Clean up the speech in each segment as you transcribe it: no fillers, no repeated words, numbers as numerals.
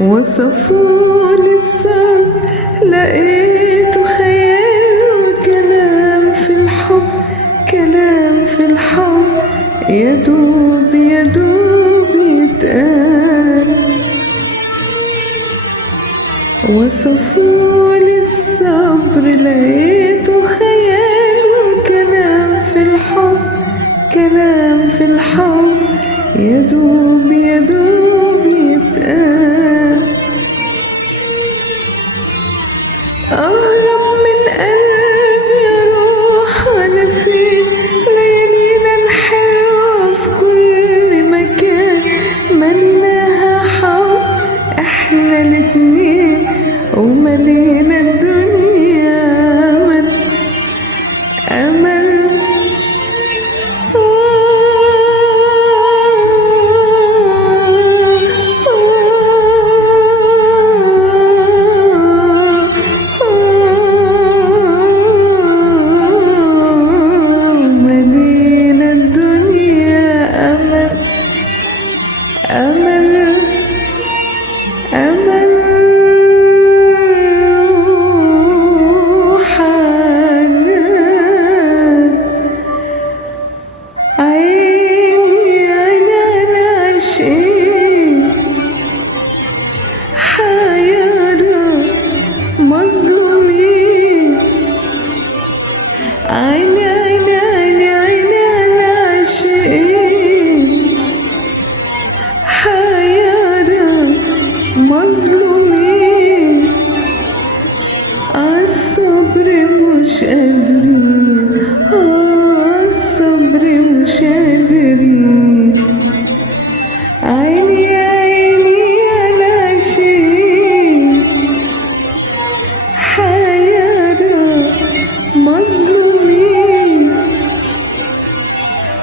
وصفولي الصبر لقيته خيال وكلام في الحب، كلام في الحب يدوب يدوب يتقال. وصفولي الصبر لقيته خيال وكلام في الحب، كلام في الحب يدوب يدوب يتقال. أهرب من قلبي أروح وأنا فين، ليالينا الحلوة في كل مكان مليناها حب احنا الاتنين، وملينا الدنيا أمل أمل. أمل أمل وحنان، عيني أنا عاشقين حيرة مظلومين. عيني عيني عيني أنا عاشقين مظلومين، عالصبر مش قادرين، عالصبر مش قادرين. عيني يا عيني على عاشقين حيرة مظلومين.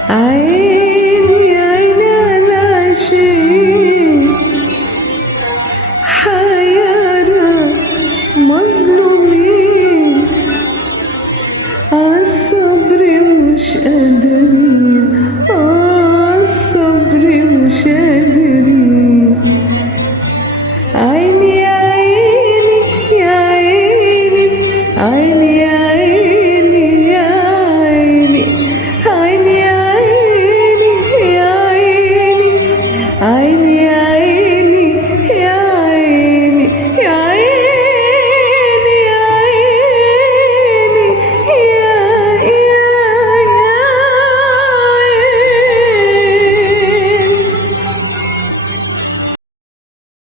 عيني عيني على عاشقين حيرة مظلومين، عالصبر مش قادرين، عالصبر مش قادرين. عيني يا عيني يا عيني، عيني يا عيني يا عيني، عيني يا عيني يا عيني، عيني